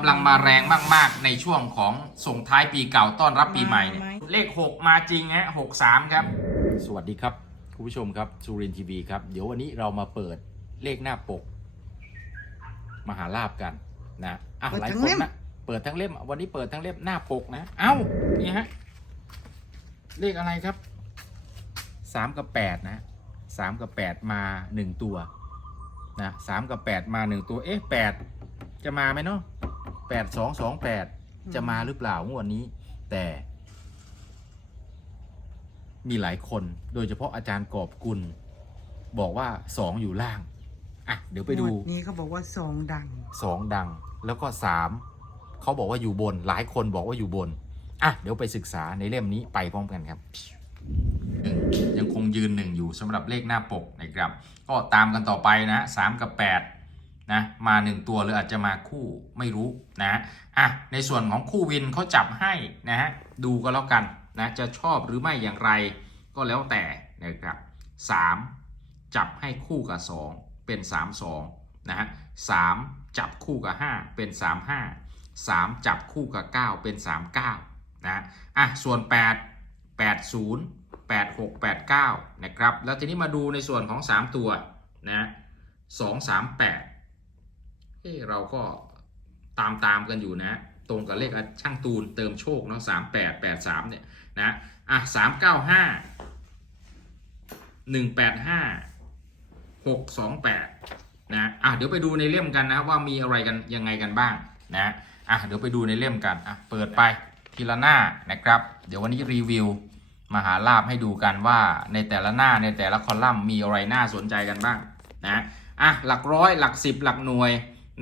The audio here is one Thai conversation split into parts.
ำลังมาแรงมาก ๆ ในช่วงของส่งท้ายปีเก่าต้อนรับปีใหม่เนี่ยมาไหมเลข 6 มาจริงฮะหกสามครับ สวัสดีครับ คุณผู้ชมครับสุรินทีวีครับ เดี๋ยววันนี้เรามาเปิดเลขหน้าปก มหาลาบกันนะอะเปิดหลายทั้คงนเล่มนะเปิดทั้งเล่ม วันนี้เปิดทั้งเล่มหน้าปกนะ เอ้านี่ฮะเลขอะไรครับสามกับแปดนะสามกับแปดมาหนึ่งตัวนะสามกับแปดมาหนึ่งตัว เอ๊ะแปดจะมาไหมเนาะ แปดสองสองแปดจะมาหรือเปล่างวดนี้ แต่ มีหลายคนโดยเฉพาะอาจารย์กอบกุล บอกว่าสองอยู่ล่าง อะ เดี๋ยวไปดู งวนี้เขาบอกว่าสองดังสองดังแล้วก็สามเขาบอกว่าอยู่บน หลายคนบอกว่าอยู่บน อะ เดี๋ยวไปศึกษาในเล่มนี้ไปพร้อมกันครับหนึ่งยังคงยืนหนึ่งอยู่สำหรับเลขหน้าปกนะครับ ก็ตามกันต่อไปนะสามกับแปด นะมาหนึ่งตัวหรืออาจจะมาคู่ไม่รู้นะอะในส่วนของคู่วินเขาจับให้นะฮะดูก็แล้วกันนะจะชอบหรือไม่อย่างไรก็แล้วแต่นะครับสามจับให้คู่กับสองเป็นสามสองนะฮะสามจับคู่กับห้าเป็นสามห้าสามจับคู่กับเก้าเป็นสามเก้านะอะส่วนแปดแปดศูนย์แปดหกแปดเก้านะครับแล้วทีนี้มาดูในส่วนของสามตัวนะสองสามแปด เฮ้เราก็ตามตามกันอยู่นะ ตรงกับเลขช่างตูนเติมโชคเนาะสามแปดแปดสามเนี่ยนะอะสามเก้าห้าหนึ่งแปดห้าหกสองแปดนะอะเดี๋ยวไปดูในเล่มกันนะว่ามีอะไรกันยังไงกันบ้างนะอะเดี๋ยวไปดูในเล่มกันอะเปิดไปทีละหน้านะครับ เดี๋ยววันนี้รีวิวมหาลาบให้ดูกันว่าในแต่ละหน้าในแต่ละคอลัมน์มีอะไรน่าสนใจกันบ้างนะอะหลักร้อยหลักสิบหลักหน่วย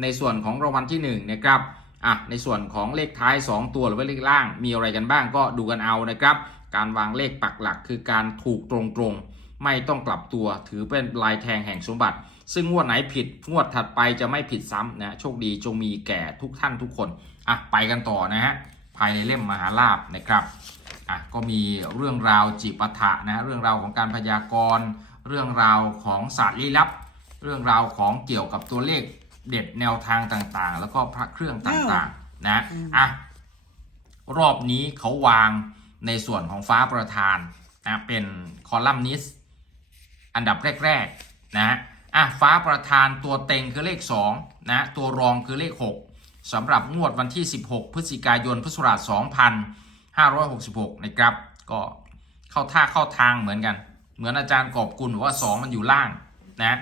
ในส่วนของรางวัลที่1นงนะครับอะในส่วนของเลขท้าย 2 ตัวหรือว่าเลขล่าง มีอะไรกันบ้างก็ดูกันเอานะครับ การวางเลขปักหลักคือการถูกตรงๆ ไม่ต้องกลับตัวถือเป็นลายแทงแห่งสมบัติ ซึ่งงวดไหนผิดงวดถัดไปจะไม่ผิดซ้ำนะโชคดีจงมีแก่ทุกท่านทุกคนอะไปกันต่อนะฮะภายในเล่มมหาลาบนะครับอะก็มีเรื่องราวจิปาถะนะเรื่องราวของการพยากรณ์ เรื่องราวของศาสตร์ลี้ลับ เรื่องราวของเกี่ยวกับตัวเลข เด็ดแนวทางต่างๆ แล้วก็พระเครื่องต่างๆ นะอืมอะรอบนี้เขาวางในส่วนของฟ้าประธานนะเป็นคอลัมนิสต์อันดับแรกๆนะอะฟ้าประธานตัวเต็งคือเลข2นะตัวรองคือเลข 6สำหรับงวดวันที่ 16 พฤศจิกายนพุทธศักราช2566 นะครับ ก็เข้าท่าเข้าทางเหมือนกัน เหมือนอาจารย์กอบกุลบอกว่า 2 มันอยู่ล่างนะ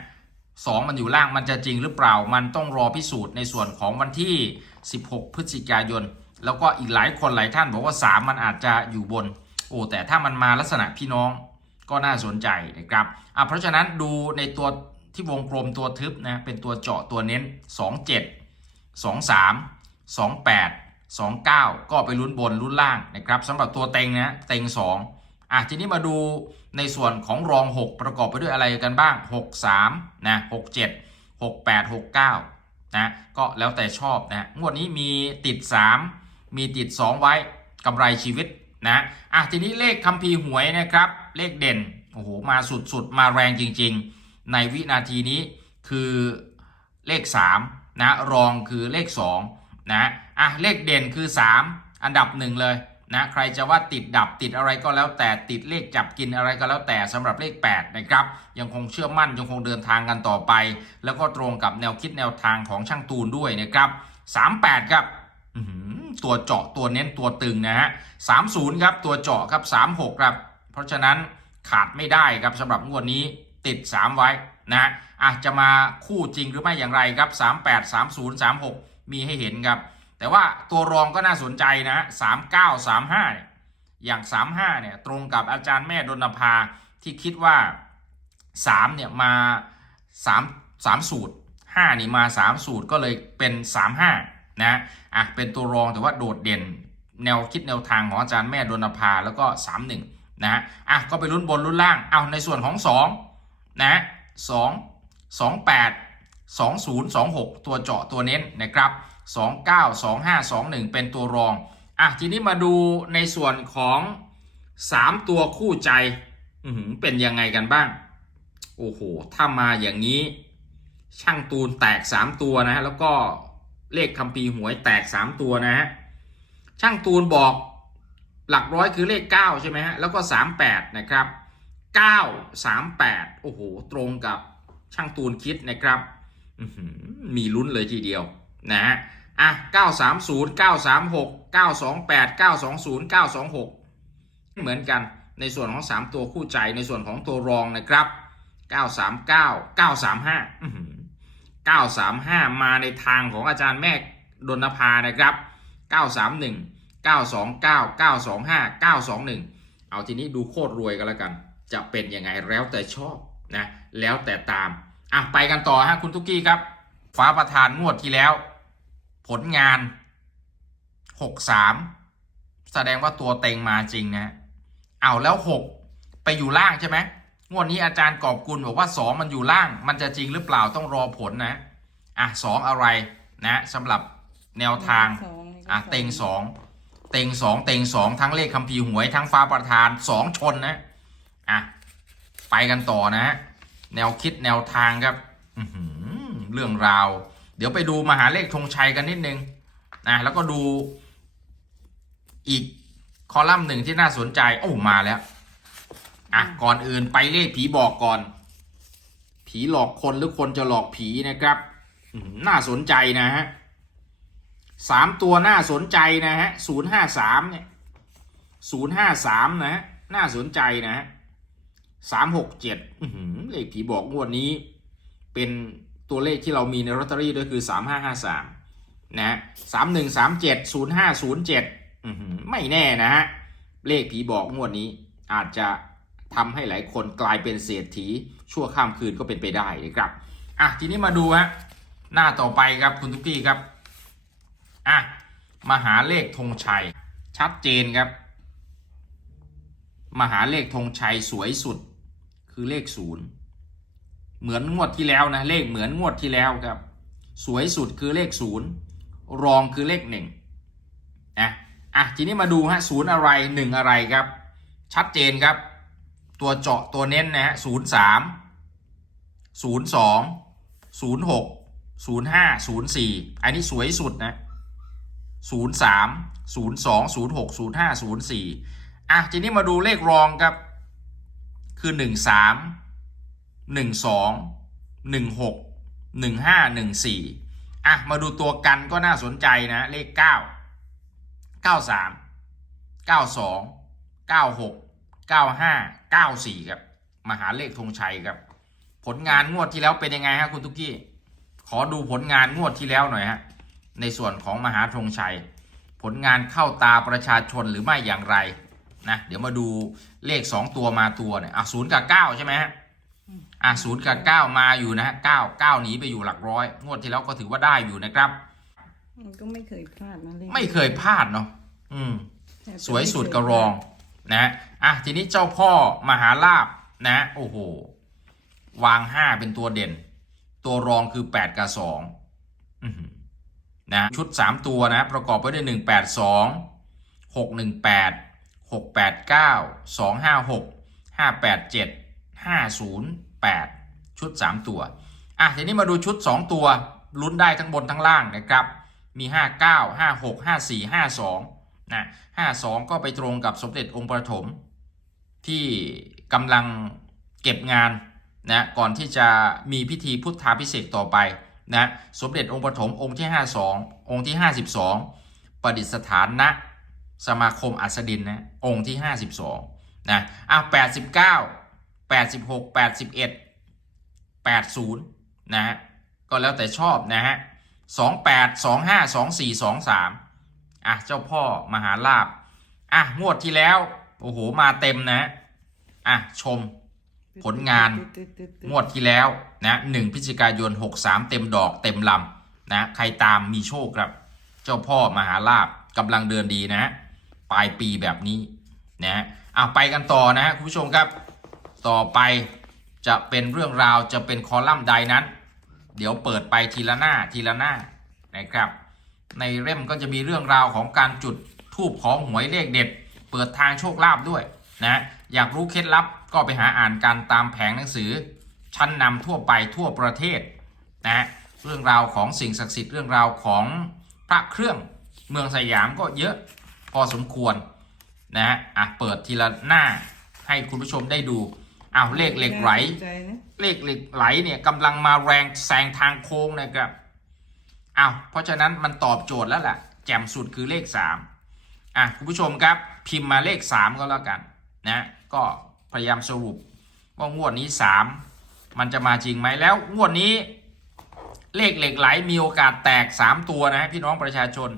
สองมันอยู่ล่างมันจะจริงหรือเปล่า มันต้องรอพิสูจน์ในส่วนของวันที่ 16 พฤศจิกายน แล้วก็อีกหลายคนหลายท่านบอกว่า 3 มันอาจจะอยู่บน โอ้แต่ถ้ามันมาลักษณะพี่น้องก็น่าสนใจนะครับอะเพราะฉะนั้นดูในตัวที่วงกลมตัวทึบนะเป็นตัวเจาะตัวเน้น 27 23 28 29 ก็ไปลุ้นบนลุ้นล่างนะครับสำหรับตัวเต็งนะเต็ง 2 อะทีนี้มาดูในส่วนของรอง 6 ประกอบไปด้วยอะไรกันบ้าง 63นะ67 68 69นะก็แล้วแต่ชอบนะงวดนี้มีติด 3 มีติด 2 ไว้กำไรชีวิตนะอะทีนี้เลขคัมภีร์หวยนะครับ เลขเด่นโอ้โหมาสุดๆ มาแรงจริงๆ ในวินาทีนี้คือเลข3นะรองคือเลข2นะอะเลขเด่นคือ 3 อันดับหนึ่งเลย นะใครจะว่าติดดับติดอะไรก็แล้วแต่ติดเลขจับกินอะไรก็แล้วแต่สำหรับเลข8นะครับยังคงเชื่อมั่นยังคงเดินทางกันต่อไป แล้วก็ตรงกับแนวคิดแนวทางของช่างตูนด้วยนะครับ 38 ครับตัวเจาะตัวเน้นตัวตึงนะฮะ30 ครับตัวเจาะครับ 36 ครับ เพราะฉะนั้นขาดไม่ได้ครับสำหรับงวดนี้ติด 3 ไว้นะอะจะมาคู่จริงหรือไม่อย่างไรครับ 38 30 36 มีให้เห็นครับ แต่ว่าตัวรองก็น่าสนใจนะ39 35เนี่ยอย่าง35เนี่ยตรงกับอาจารย์แม่ดนภาที่คิดว่า3เนี่ยมา3 3สูตร5นี่มา3สูตรก็เลยเป็น35นะอะเป็นตัวรองแต่ว่าโดดเด่นแนวคิดแนวทางของอาจารย์แม่ดนภาแล้วก็31นะฮะอะก็ไปลุ้นบนลุ้นล่างเอาในส่วนของ2นะ2 28 20 26ตัวเจาะตัวเน้นนะครับ 29 25 21 เป็นตัวรอง อะ ทีนี้มาดูในส่วนของ 3 ตัวคู่ใจเป็นยังไงกันบ้าง โอ้โห ถ้ามาอย่างนี้ ช่างตูนแตก 3 ตัวนะฮะ แล้วก็เลขคัมภีหวยแตกสามตัวนะฮะ ช่างตูนบอกหลักร้อยคือเลขเก้าใช่ไหมฮะ แล้วก็สามแปดนะครับเก้าสามแปดโอ้โห ตรงกับช่างตูนคิดนะครับ มีลุ้นเลยทีเดียว นะฮะอะเก้าสามศูนย์เก้าสามหกเก้าสองแปดเก้าสองศูนย์เก้าสองหกเหมือนกันในส่วนของสามตัวคู่ใจในส่วนของตัวรองนะครับเก้าสามเก้าเก้าสามห้าเก้าสามห้ามาในทางของอาจารย์แม่ดนภานะครับ 931 929 925 921 เอาทีนี้ดูโคตรรวยกันแล้วกัน จะเป็นยังไงแล้วแต่ชอบนะแล้วแต่ตามอะไปกันต่อฮะคุณทุกกี้ครับ ฟ้าประธานงวดที่แล้ว ผลงาน63แสดงว่าตัวเต็งมาจริงนะเอาแล้ว6ไปอยู่ล่างใช่ไหมงวดนี้อาจารย์กอบกุลบอกว่า2มันอยู่ล่าง มันจะจริงหรือเปล่าต้องรอผลนะอะ2อะไรนะสำหรับแนวทางสองอะเต็งสองเต็งสองเต็งสองทั้งเลขคัมภีร์หวยทั้งฟ้าประธานสองชนนะอะไปกันต่อนะฮะแนวคิดแนวทางครับอื้อหือเรื่องราว เดี๋ยวไปดูมหาเลขธงชัยกันนิดนึงนะแล้วก็ดูอีกคอลัมน์หนึ่งที่น่าสนใจ โอ้มาแล้ว อะ ก่อนอื่นไปเลขผีบอกก่อน ผีหลอกคนหรือคนจะหลอกผีนะครับน่าสนใจนะฮะสามตัวน่าสนใจนะฮะศูนย์ห้าสามเนี่ยศูนย์ห้าสามนะฮะน่าสนใจนะฮะสามหกเจ็ดเลขผีบอกงวดนี้ เป็น ตัวเลขที่เรามีในลอตเตอรี่ด้วยคือสามห้าห้าสามนะสามหนึ่งสามเจ็ดศูนย์ห้าศูนย์เจ็ดไม่แน่นะฮะ เลขผีบอกงวดนี้อาจจะทำให้หลายคนกลายเป็นเศรษฐีชั่วข้ามคืนก็เป็นไปได้นะครับ อะ ทีนี้มาดูฮะ หน้าต่อไปครับคุณทุกกี้ครับ อะ มาหาเลขธงชัย ชัดเจนครับ มาหาเลขธงชัยสวยสุดคือเลขศูนย์ เหมือนงวดที่แล้วนะเลขเหมือนงวดที่แล้วครับ สวยสุดคือเลขศูนย์รองคือเลขหนึ่งนะอะทีนี้มาดูฮะศูนย์อะไรหนึ่งอะไรครับ ชัดเจนครับ ตัวเจาะตัวเน้นนะฮะศูนย์สามศูนย์สองศูนย์หกศูนย์ห้าศูนย์สี่อันนี้สวยสุดนะศูนย์สามศูนย์สองศูนย์หกศูนย์ห้าศูนย์สี่อะทีนี้มาดูเลขรองครับ คือหนึ่งสาม หนึ่งสองหนึ่งหกหนึ่งห้าหนึ่งสี่อะมาดูตัวกันก็น่าสนใจนะ เลขเก้าเก้าสามเก้าสองเก้าหกเก้าห้าเก้าสี่ครับมหาเลขธงชัยครับ ผลงานงวดที่แล้วเป็นยังไงฮะคุณทุกกี้ ขอดูผลงานงวดที่แล้วหน่อยฮะในส่วนของมหาธงชัย ผลงานเข้าตาประชาชนหรือไม่อย่างไรนะเดี๋ยวมาดูเลข 2 ตัวมาตัวเนี่ยอะศูนย์กับเก้าใช่ไหมฮะ อะศูนย์กับเก้ามาอยู่นะฮะเก้าเก้าหนีไปอยู่หลักร้อย งวดที่แล้วก็ถือว่าได้อยู่นะครับมันก็ไม่เคยพลาดนะเลขไม่เคยพลาดเนาะอืมแทบจะสวยสุดไม่เคกระรองนะฮะอะทีนี้เจ้าพ่อมหาลาบนะ โอ้โห วางห้าเป็นตัวเด่น ตัวรองคือแปดกับสองอื้อหือนะชุดสามตัวนะ ประกอบไปด้วยหนึ่งแปดสองหกหนึ่งแปดหกแปดเก้าสองห้าหกห้าแปดเจ็ดห้าศูนย์ แปดชุดสามตัว อะทีนี้มาดูชุดสองตัวลุ้นได้ทั้งบนทั้งล่างนะครับ มีห้าเก้าห้าหกห้าสี่ห้าสองนะห้าสองก็ไปตรงกับสมเด็จองค์ประถม ที่กำลังเก็บงานนะก่อนที่จะมีพิธีพุทธาพิเศษต่อไปนะสมเด็จองค์ปฐมองค์ที่ 52 องค์ที่ 52 ประดิษฐานณสมาคมอัสดินนะองค์ที่ 52นะอะ89 86 81 80 นะฮะ ก็แล้วแต่ชอบนะฮะ 28 25 24 23 อะ เจ้าพ่อมหาลาบ อะ งวดที่แล้ว โอ้โห มาเต็มนะ อะ ชมผลงานงวดที่แล้วนะหนึ่งพฤศจิกายน 63 เต็มดอกเต็มลำนะ ใครตามมีโชคครับ เจ้าพ่อมหาลาบกำลังเดินดีนะ ปลายปีแบบนี้นะอะไปกันต่อนะคุณผู้ชมครับ ต่อไปจะเป็นเรื่องราวจะเป็นคอลัมน์ใดนั้น เดี๋ยวเปิดไปทีละหน้าทีละหน้านะครับ ในเล่มก็จะมีเรื่องราวของการจุดทูบของหวยเลขเด็ด เปิดทางโชคลาภด้วยนะอยากรู้เคล็ดลับก็ไปหาอ่านกันตามแผงหนังสือ ชั้นนำทั่วไปทั่วประเทศนะเรื่องราวของสิ่งศักดิ์สิทธิ์เรื่องราวของพระเครื่องเมืองสยามก็เยอะพอสมควรนะฮะอะเปิดทีละหน้าให้คุณผู้ชมได้ดู อ้าวเลขเหล็กไหลน่าสนใจนะเลขเหล็กไหลเนี่ยกำลังมาแรงแซงทางโค้งนะครับอ้าวเพราะฉะนั้นมันตอบโจทย์แล้วแหละแจ่มสุดคือเลขสามอะคุณผู้ชมครับ พิมพ์มาเลขสามก็แล้วกันนะก็พยายามสรุปว่างวดนี้สามมันจะมาจริงไหมแล้วงวดนี้ เลขเหล็กไหลมีโอกาสแตก3ตัวนะพี่น้องประชาชน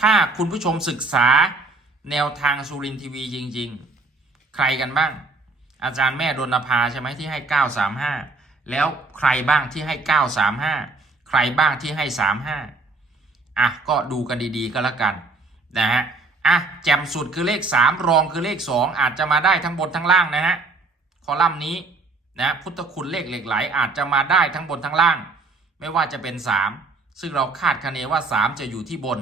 ถ้าคุณผู้ชมศึกษาแนวทางสุรินทร์ทีวีจริง ๆ ใครกันบ้าง อาจารย์แม่ดนภาใช่ไหมที่ให้ 935 แล้วใครบ้างที่ให้ 935 ใครบ้างที่ให้ 35 อะ ก็ดูกันดีๆก็แล้วกันนะฮะ อะ แจ่มสุดคือเลข 3 รองคือเลข 2 อาจจะมาได้ทั้งบนทั้งล่างนะฮะ คอลัมน์นี้นะพุทธคุณเลขเหล็กไหลอาจจะมาได้ทั้งบนทั้งล่าง ไม่ว่าจะเป็น 3 ซึ่งเราคาดคะเนว่า 3 จะอยู่ที่บน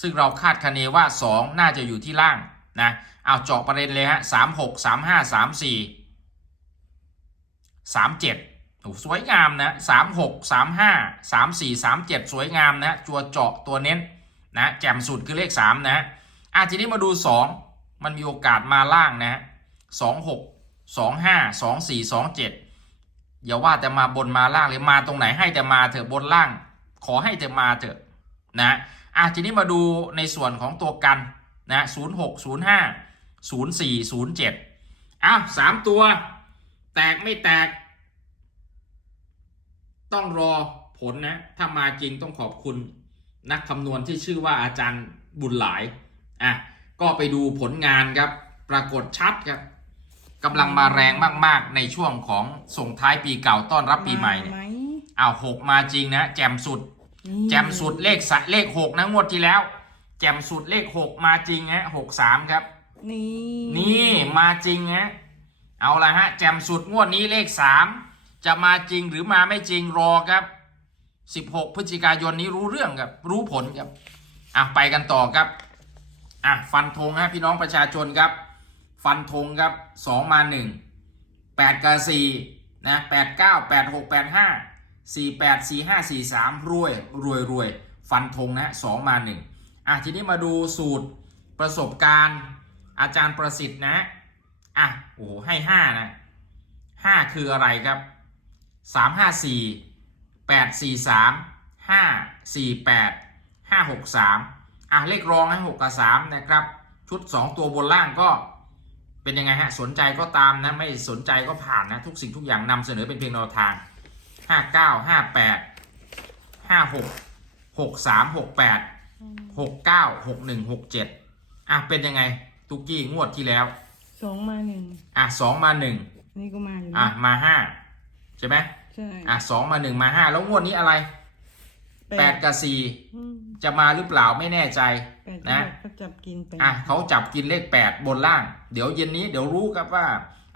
ซึ่งเราคาดคะเนว่า 2 น่าจะอยู่ที่ล่าง นะเอาเจาะประเด็นเลยฮะ3 6 3 5 3 4 3 7โอ้สวยงามนะ3 6 3 5 3 4 3 7สามสี่สามเจ็ดสวยงามนะจัวเจาะตัวเน้นนะแจ่มสุดคือเลข3นะอะทีนี้มาดู2มันมีโอกาสมาล่างนะ2 6 2 5 2 4 2 7อย่าว่าแต่มาบนมาล่างเลยมาตรงไหนให้แต่มาเถอะบนล่าง ขอให้แต่มาเถอะนะอะทีนี้มาดูในส่วนของตัวกัน นะ0 6 0 5 0 4 0 7อ้าวสามตัว แตกไม่แตก ต้องรอผลนะ ถ้ามาจริงต้องขอบคุณนักคำนวณที่ชื่อว่าอาจารย์บุญหลายอะก็ไปดูผลงานครับ ปรากฏชัดครับกำลังมาแรงมาก ๆ ในช่วงของส่งท้ายปีเก่าต้อนรับปีใหม่เนี่ยาไหมอ้าวหกมาจริงนะ แจมสุดนี่แจมสุดเลขสะเลขหกนะงวดที่แล้ว แจมสุดเลขหกมาจริงฮะหกสามครับ นี่นี่มาจริงฮะเอาละฮะ แจมสุดงวดนี้เลขสามจะมาจริงหรือมาไม่จริงรอครับสิบหกพฤศจิกายนนี้รู้เรื่องครับ รู้ผลครับอะไปกันต่อครับอะฟันธงฮะพี่น้องประชาชนครับ ฟันธงครับสองมาหนึ่งแปดกับสี่นะแปดเก้าแปดหกแปดห้าสี่แปดสี่ห้าสี่สามรวยรวยรวย ฟันธงนะสองมาหนึ่ง อะทีนี้มาดูสูตรประสบการณ์อาจารย์ประสิทธิ์นะอะโอ้โหให้ห้านะห้าคืออะไรครับสามห้าสี่แปดสี่สามห้าสี่แปดห้าหกสามอะเลขรองให้หกกับสามนะครับ ชุดสองตัวบนล่างก็เป็นยังไงฮะสนใจก็ตามนะไม่สนใจก็ผ่านนะทุกสิ่งทุกอย่างนำเสนอเป็นเพียงแนวทางห้าเก้าห้าแปดห้าหกหกสามหกแปด หกเก้าหกหนึ่งหกเจ็ดอะเป็นยังไง ตุกกี้งวดที่แล้ว สองมาหนึ่งอะสองมาหนึ่งนี่ก็มาอยู่อะนะมาห้าใช่ไหมใช่อะสองมาหนึ่งมาห้าแล้วงวดนี้อะไรแปดกับสี่อืมจะมาหรือเปล่าไม่แน่ใจ แปดนะ ก็จับกินไปอะเขาจับกินเลขแปดบนล่าง เดี๋ยวเย็นนี้เดี๋ยวรู้ครับว่า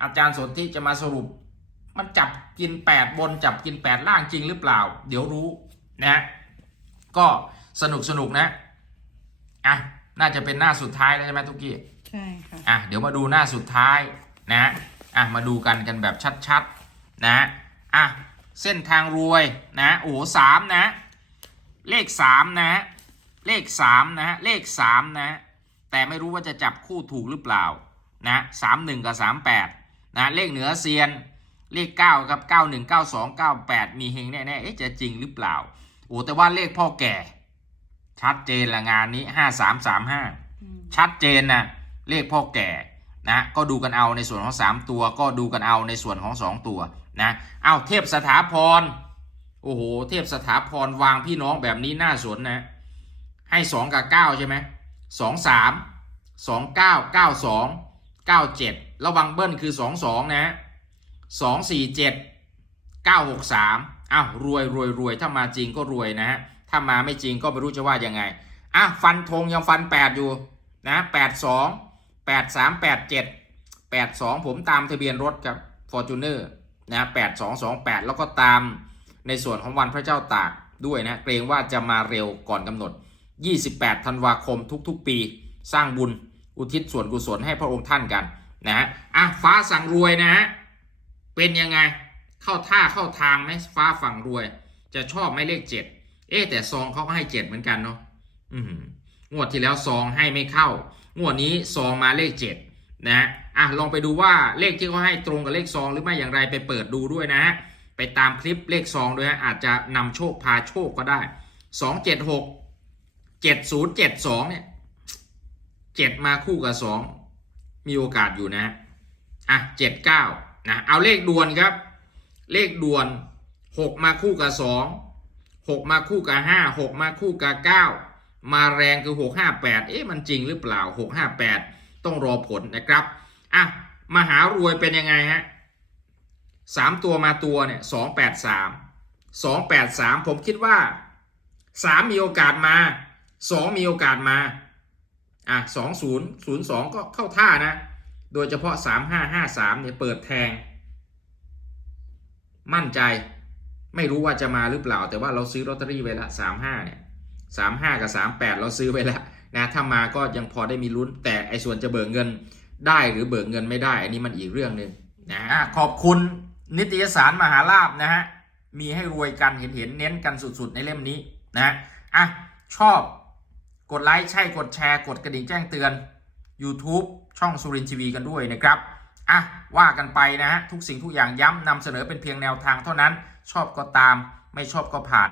อาจารย์สนที่จะมาสรุป มันจับกินแปดบนจับกินแปดล่างจริงหรือเปล่า เดี๋ยวรู้นะก็ สนุกสนุกนะอะน่าจะเป็นหน้าสุดท้ายแล้วใช่ไหมทุกกี้ใช่ค่ะอะเดี๋ยวมาดูหน้าสุดท้ายนะอะมาดูกันกันแบบชัดๆนะอะเส้นทางรวยนะโอ้โหสามนะ เลขสามนะ เลขสามนะเลขสามนะ แต่ไม่รู้ว่าจะจับคู่ถูกหรือเปล่านะสามหนึ่งกับสามแปดนะเลขเหนือเซียนเลขเก้าครับเก้าหนึ่งเก้าสองเก้าแปดมีเฮงแน่ๆเอ๊ะจะจริงหรือเปล่าโอ้แต่ว่าเลขพ่อแก่ ชัดเจนละงานนี้ห้าสามสามห้าอืมชัดเจนนะเลขพ่อแก่นะก็ดูกันเอาในส่วนของ3ตัว ก็ดูกันเอาในส่วนของ2ตัวนะเอาเทพสถาพรโอ้โหเทพสถาพรวางพี่น้องแบบนี้น่าสนนะ ให้2กับ9ใช่ไหมสองสามสองเก้าเก้าสองเก้าเจ็ดระวังเบิ้ลคือสองสองนะสองสี่เจ็ดเก้าหกสามอ้าวรวยรวยรวยถ้ามาจริงก็รวยนะฮะ ถ้ามาไม่จริงก็ไม่รู้จะว่ายังไงอะฟันธงยังฟันแปดอยู่นะแปดสองแปดสามแปดเจ็ดแปดสองผมตามทะเบียนรถครับฟอร์จูเนอร์นะแปดสองสองแปดแล้วก็ตามในส่วนของวันพระเจ้าตากด้วยนะเกรงว่าจะมาเร็วก่อนกำหนด 28 ธันวาคมทุกๆ ปี สร้างบุญอุทิศส่วนกุศลให้พระองค์ท่านกันนะฮะอะฟ้าสั่งรวยนะฮะเป็นยังไง เข้าท่าเข้าทางไหมฟ้าฝั่งรวย จะชอบไหม่เลขเจ็ด เอ๊แต่ซองเขาก็ให้เจ็ดเหมือนกันเนาะอือหืองวดที่แล้วซองให้ไม่เข้า งวดนี้ซองมาเลขเจ็ดนะฮะอะลองไปดูว่าเลขที่เขาให้ตรงกับเลขซองหรือไม่อย่างไรไปเปิดดูด้วยนะฮะไปตามคลิปเลขซองด้วยฮะอาจจะนำโชคพาโชคก็ได้สองเจ็ดหกเจ็ดศูนย์เจ็ดสองเนี่ยเจ็ดมาคู่กับสองมีโอกาสอยู่นะฮะอะเจ็ดเก้านะเอาเลขด่วนครับ เลขด่วนหกมาคู่กับสอง หกมาคู่กับห้าหกมาคู่กับเก้ามาแรงคือหกห้าแปดเอ๊ะมันจริงหรือเปล่าหกห้าแปดต้องรอผลนะครับอะมหารวยเป็นยังไงฮะสามตัวมาตัวเนี่ยสองแปดสามสองแปดสามผมคิดว่าสามมีโอกาสมาสองมีโอกาสมาอะสองศูนย์ศูนย์สองก็เข้าท่านะ โดยเฉพาะสามห้าห้าสามเนี่ยเปิดแทง มั่นใจ ไม่รู้ว่าจะมาหรือเปล่า แต่ว่าเราซื้อลอตเตอรี่ไว้ละสามห้าเนี่ยสามห้ากับสามแปดเราซื้อไว้ล้วนะถ้ามาก็ยังพอได้มีลุ้น แต่ไอ้ส่วนจะเบิกเงินได้หรือเบิกเงินไม่ได้ อันนี้มันอีกเรื่องหนึ่งนะขอบคุณนิตยสารมหาลาบนะฮะมีให้รวยกันเห็นเห็นเน้นกันสุดๆในเล่มนี้นะฮะอะชอบกดไลค์ใช่กดแชร์กดกระดิ่งแจ้งเตือน YouTube ช่องสุรินทีวีกันด้วยนะครับอะว่ากันไปนะฮะทุกสิ่งทุกอย่างย้ำนำเสนอเป็นเพียงแนวทางเท่านั้น ชอบก็ตาม ไม่ชอบก็ผ่าน